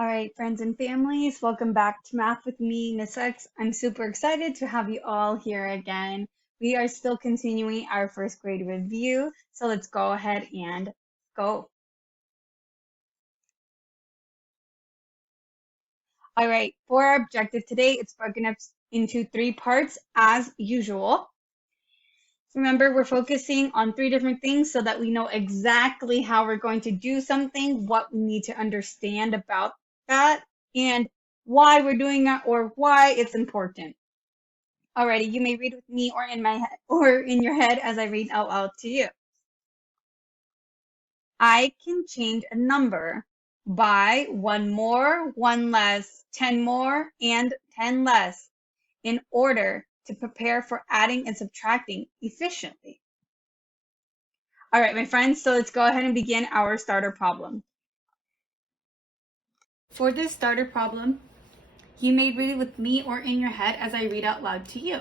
All right, friends and families, welcome back to Math with me, Miss X. I'm super excited to have you all here again. We are still continuing our first grade review, so let's go ahead and go. All right, for our objective today, it's broken up into 3 parts as usual. Remember, we're focusing on 3 different things so that we know exactly how we're going to do something, what we need to understand about that, and why we're doing that or why it's important. Alrighty, you may read with me or in my head or in your head as I read out loud to you. I can change a number by 1 more, 1 less, 10 more, and 10 less in order to prepare for adding and subtracting efficiently. All right, my friends, so let's go ahead and begin our starter problem. For this starter problem, you may read it with me or in your head as I read out loud to you.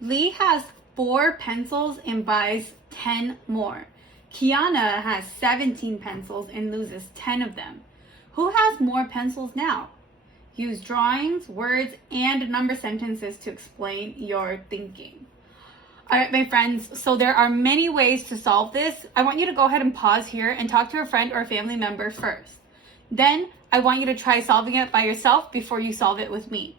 Lee has 4 pencils and buys 10 more. Kiana has 17 pencils and loses 10 of them. Who has more pencils now? Use drawings, words, and number sentences to explain your thinking. All right, my friends, so there are many ways to solve this. I want you to go ahead and pause here and talk to a friend or a family member first. Then I want you to try solving it by yourself before you solve it with me.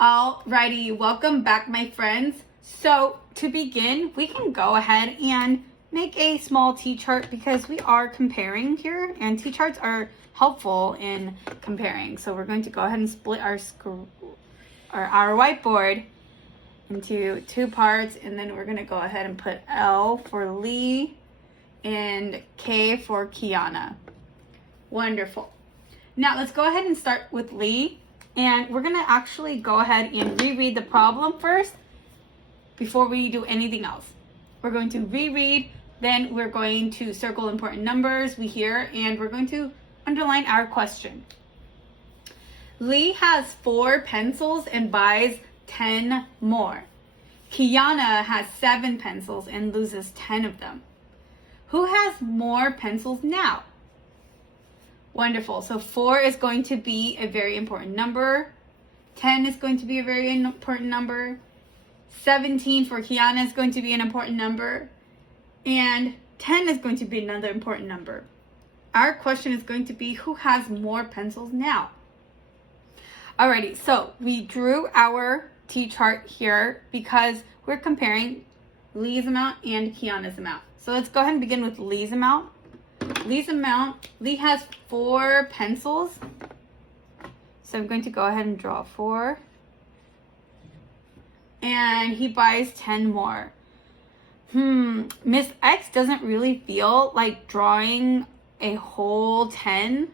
Alrighty, welcome back, my friends. So to begin, we can go ahead and make a small T-chart because we are comparing here, and T-charts are helpful in comparing. So we're going to go ahead and split our whiteboard into 2 parts, and then we're going to go ahead and put L for Lee and K for Kiana. Wonderful. Now let's go ahead and start with Lee. And we're going to actually go ahead and reread the problem first before we do anything else. We're going to reread, then we're going to circle important numbers we hear, and we're going to underline our question. Lee has 4 pencils and buys 10 more. Kiana has 7 pencils and loses 10 of them. Who has more pencils now? Wonderful. So 4 is going to be a very important number. 10 is going to be a very important number. 17 for Kiana is going to be an important number. And 10 is going to be another important number. Our question is going to be, who has more pencils now? Alrighty, so we drew our T-chart here because we're comparing Lee's amount and Kiana's amount. So let's go ahead and begin with Lee's amount. Lee has 4 pencils. So I'm going to go ahead and draw 4. And he buys 10 more. Miss X doesn't really feel like drawing a whole 10,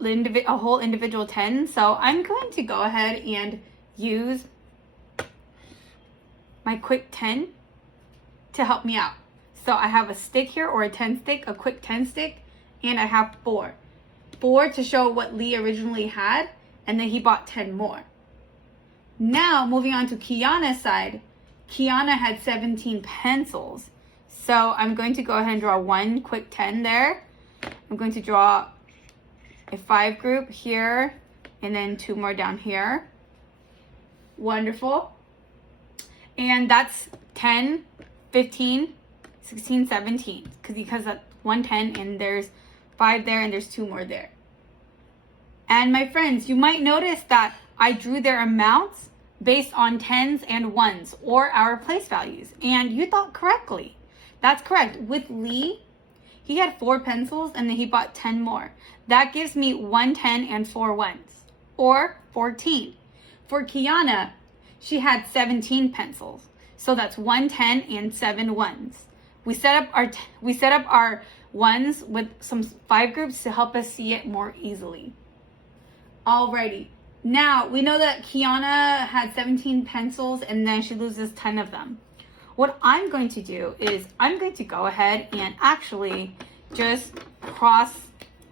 a whole individual 10. So I'm going to go ahead and use my quick 10 to help me out. So I have a stick here, or a 10 stick, a quick 10 stick, and I have 4. 4 to show what Lee originally had, and then he bought 10 more. Now, moving on to Kiana's side, Kiana had 17 pencils. So I'm going to go ahead and draw 1 quick 10 there. I'm going to draw a 5 group here, and then 2 more down here. Wonderful. And that's 10, 15, 16, 17, because that's 110 and there's 5 there and there's 2 more there. And my friends, you might notice that I drew their amounts based on 10s and 1s, or our place values, and you thought correctly. That's correct. With Lee, he had 4 pencils and then he bought 10 more. That gives me 1 10 and 4 1s, or 14. For Kiana, she had 17 pencils, so that's 1 10 and 7 1s. We set up our 1s with some 5 groups to help us see it more easily. Alrighty. Now, we know that Kiana had 17 pencils and then she loses 10 of them. What I'm going to do is I'm going to go ahead and actually just cross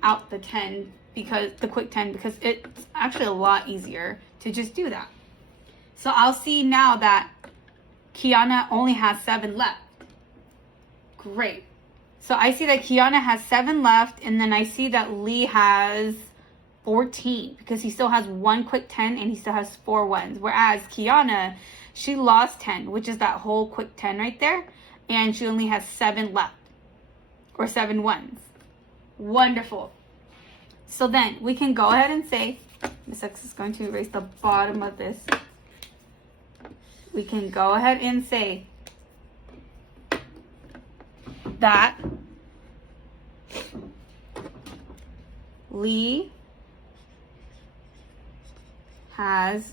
out the 10, because the quick 10, because it's actually a lot easier to just do that. So I'll see now that Kiana only has 7 left. Great. So I see that Kiana has 7 left, and then I see that Lee has 14 because he still has 1 quick 10 and he still has 4 ones. Whereas Kiana, she lost 10, which is that whole quick 10 right there, and she only has 7 left, or 7 ones. Wonderful. So then we can go ahead and say, Miss X is going to erase the bottom of this. We can go ahead and say that Lee has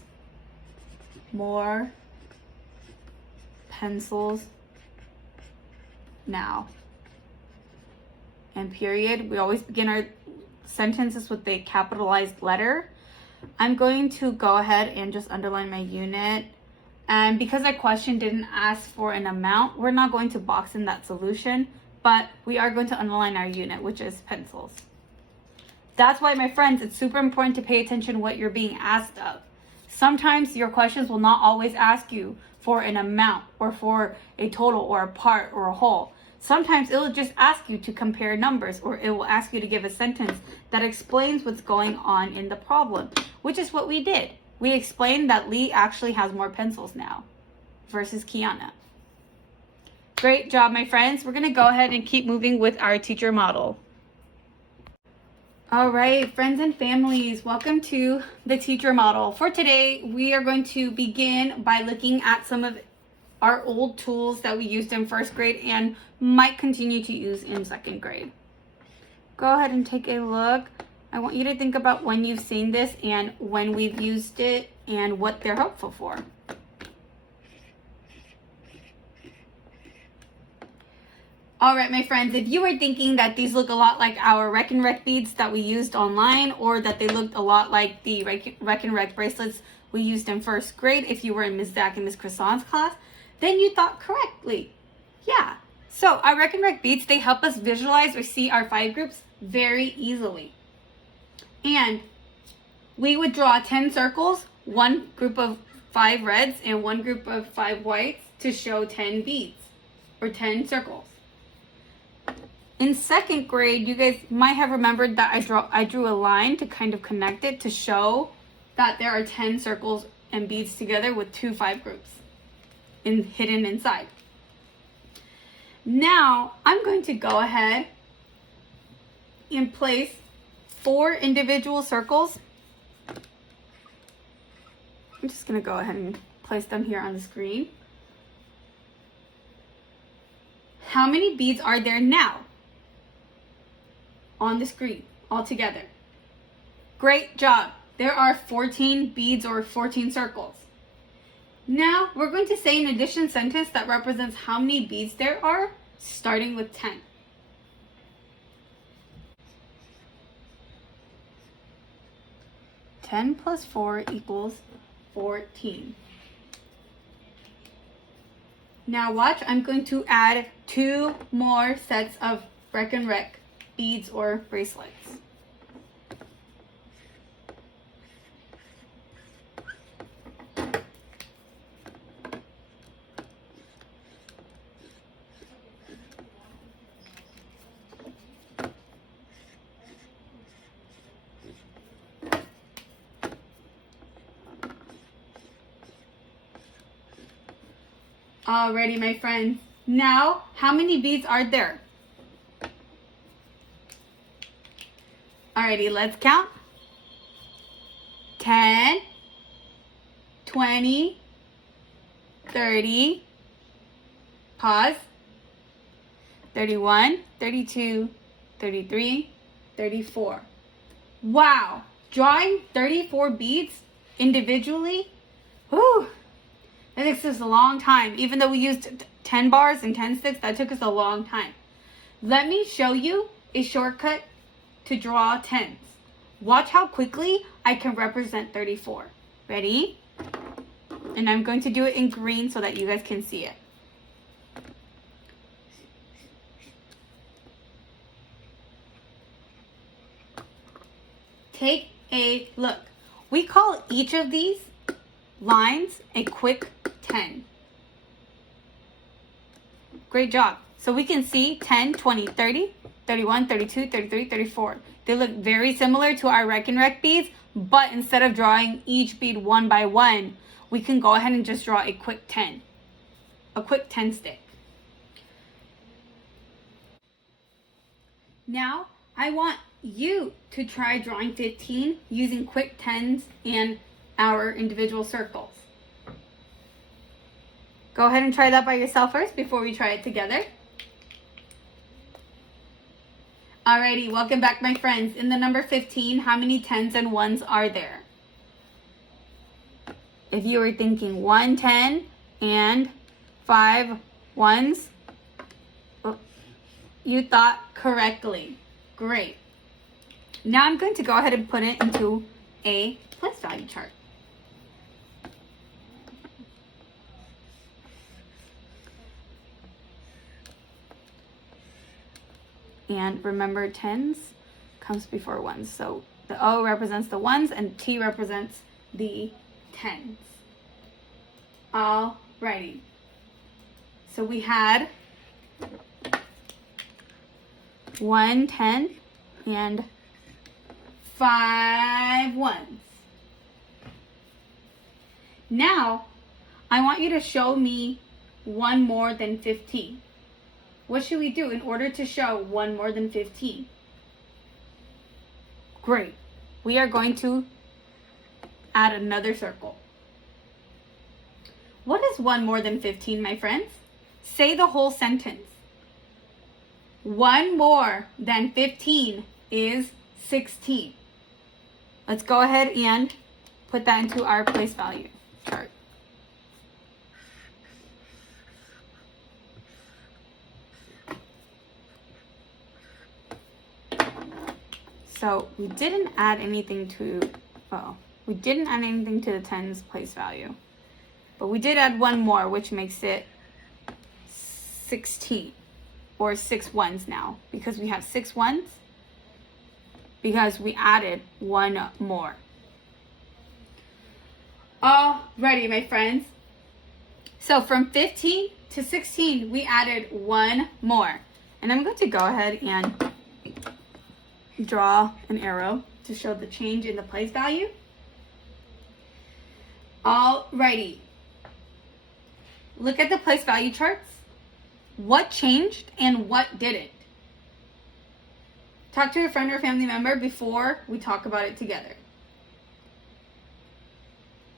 more pencils now. And period. We always begin our sentences with a capitalized letter. I'm going to go ahead and just underline my unit. And because our question didn't ask for an amount, we're not going to box in that solution, but we are going to underline our unit, which is pencils. That's why, my friends, it's super important to pay attention to what you're being asked of. Sometimes your questions will not always ask you for an amount or for a total or a part or a whole. Sometimes it will just ask you to compare numbers, or it will ask you to give a sentence that explains what's going on in the problem, which is what we did. We explained that Lee actually has more pencils now versus Kiana. Great job, my friends. We're going to go ahead and keep moving with our teacher model. All right, friends and families, welcome to the teacher model. For today, we are going to begin by looking at some of our old tools that we used in 1st grade and might continue to use in 2nd grade. Go ahead and take a look. I want you to think about when you've seen this and when we've used it and what they're helpful for. All right, my friends, if you were thinking that these look a lot like our Rec and Rec beads that we used online, or that they looked a lot like the Rec and Rec bracelets we used in 1st grade if you were in Ms. Zach and Ms. Croissant's class, then you thought correctly. Yeah. So our Rec and Rec beads, they help us visualize or see our 5 groups very easily. And we would draw 10 circles, 1 group of 5 reds and 1 group of 5 whites to show 10 beads or 10 circles. In 2nd grade, you guys might have remembered that I drew a line to kind of connect it to show that there are 10 circles and beads together with 2 5 groups hidden inside. Now, I'm going to go ahead and place 4 individual circles. I'm just going to go ahead and place them here on the screen. How many beads are there now on the screen altogether? Great job. There are 14 beads or 14 circles. Now we're going to say an addition sentence that represents how many beads there are, starting with 10. Ten plus 4 equals 14. Now watch, I'm going to add 2 more sets of Rec and Rec beads or bracelets. Alrighty, my friends. Now, how many beads are there? Alrighty, let's count. 10, 20, 30, pause, 31, 32, 33, 34. Wow, drawing 34 beads individually, whew, that takes us a long time. Even though we used 10 bars and 10 sticks, that took us a long time. Let me show you a shortcut to draw 10s. Watch how quickly I can represent 34. Ready? And I'm going to do it in green so that you guys can see it. Take a look. We call each of these lines a quick 10. Great job. So we can see 10, 20, 30, 31, 32, 33, 34. They look very similar to our Rec and Rec beads, but instead of drawing each bead one by one, we can go ahead and just draw a quick 10. A quick 10 stick. Now, I want you to try drawing 15 using quick 10s and our individual circles. Go ahead and try that by yourself first before we try it together. Alrighty, welcome back my friends. In the number 15, how many 10s and 1s are there? If you were thinking 1 10 and 5 1s, you thought correctly. Great. Now I'm going to go ahead and put it into a place value chart. And remember, 10s comes before 1s. So the O represents the 1s and T represents the 10s. Alrighty. So we had 1 10 and 5 1s. Now, I want you to show me one more than 15. What should we do in order to show one more than 15? Great. We are going to add another circle. What is one more than 15, my friends? Say the whole sentence. One more than 15 is 16. Let's go ahead and put that into our place value chart. So we didn't add anything to, we didn't add anything to the 10's place value. But we did add one more, which makes it 16. Or 6 1s now, because we have 6 1s, because we added one more. Alrighty, my friends. So from 15 to 16, we added one more. And I'm going to go ahead and draw an arrow to show the change in the place value. Alrighty. Look at the place value charts. What changed and what didn't? Talk to a friend or family member before we talk about it together.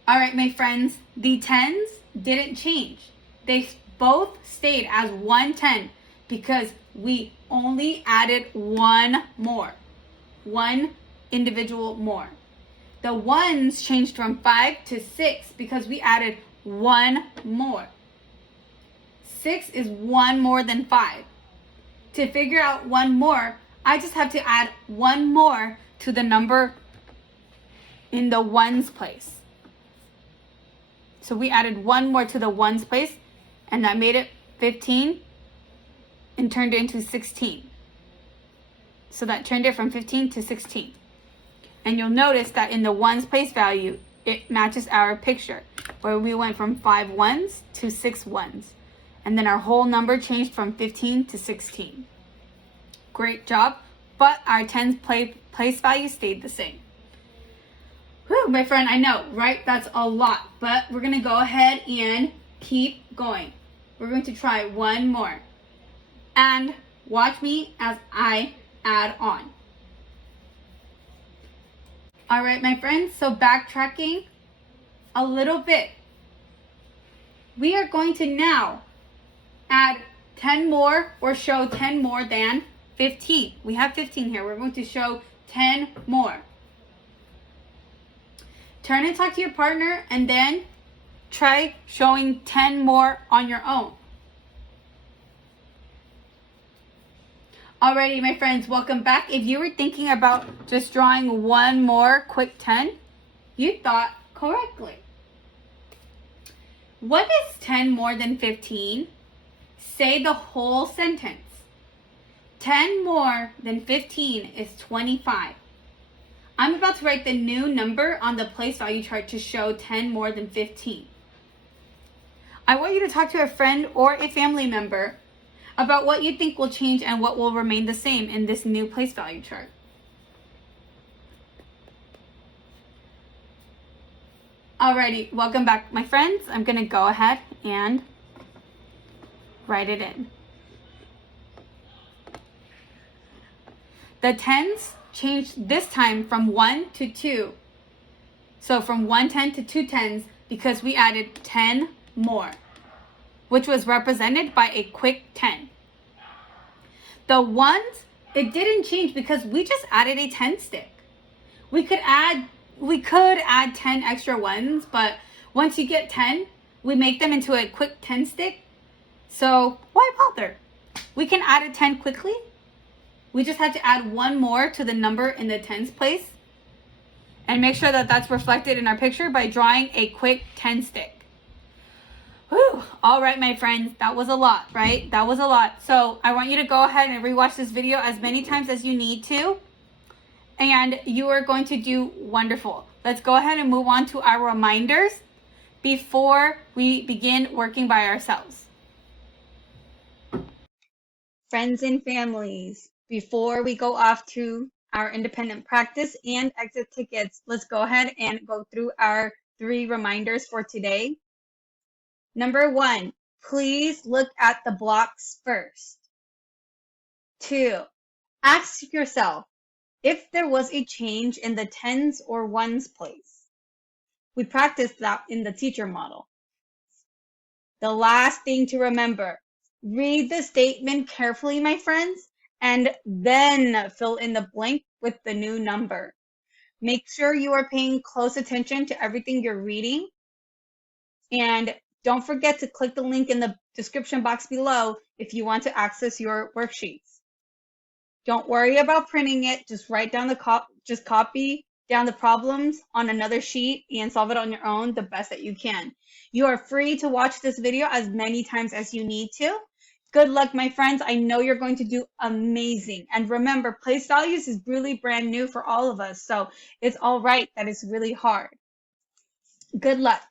All right, my friends, the 10s didn't change. They both stayed as 110 because we only added one more. One individual more. The 1s changed from 5 to 6 because we added one more. 6 is one more than 5. To figure out one more, I just have to add one more to the number in the 1's place. So we added one more to the 1's place, and that made it 15 and turned it into 16. So that turned it from 15 to 16. And you'll notice that in the 1's place value, it matches our picture, where we went from 5 1s to 6 1s. And then our whole number changed from 15 to 16. Great job, but our 10's place value stayed the same. Whew, my friend, I know, right? That's a lot, but we're gonna go ahead and keep going. We're going to try one more. And watch me as I add on. All right, my friends, so backtracking a little bit. We are going to now add 10 more or show 10 more than 15. We have 15 here. We're going to show 10 more. Turn and talk to your partner and then try showing 10 more on your own. Alrighty, my friends, welcome back. If you were thinking about just drawing one more quick 10, you thought correctly. What is 10 more than 15? Say the whole sentence. 10 more than 15 is 25. I'm about to write the new number on the place value chart to show 10 more than 15. I want you to talk to a friend or a family member about what you think will change and what will remain the same in this new place value chart. Alrighty, welcome back, my friends. I'm going to go ahead and write it in. The tens changed this time from 1 to 2. So from 1 10 to 2 tens because we added 10 more, which was represented by a quick 10. The ones, it didn't change because we just added a 10 stick. We could add 10 extra ones, but once you get 10, we make them into a quick 10 stick. So why bother? We can add a 10 quickly. We just had to add one more to the number in the tens place and make sure that that's reflected in our picture by drawing a quick 10 stick. Whew. All right, my friends, that was a lot, right? That was a lot. So I want you to go ahead and rewatch this video as many times as you need to, and you are going to do wonderful. Let's go ahead and move on to our reminders before we begin working by ourselves. Friends and families, before we go off to our independent practice and exit tickets, let's go ahead and go through our 3 reminders for today. Number 1, please look at the blocks first. 2, ask yourself if there was a change in the tens or ones place. We practiced that in the teacher model. The last thing to remember, read the statement carefully, my friends, and then fill in the blank with the new number. Make sure you are paying close attention to everything you're reading. And don't forget to click the link in the description box below if you want to access your worksheets. Don't worry about printing it. Just write down just copy down the problems on another sheet and solve it on your own the best that you can. You are free to watch this video as many times as you need to. Good luck, my friends. I know you're going to do amazing. And remember, place values is really brand new for all of us. So it's all right that it's really hard. Good luck.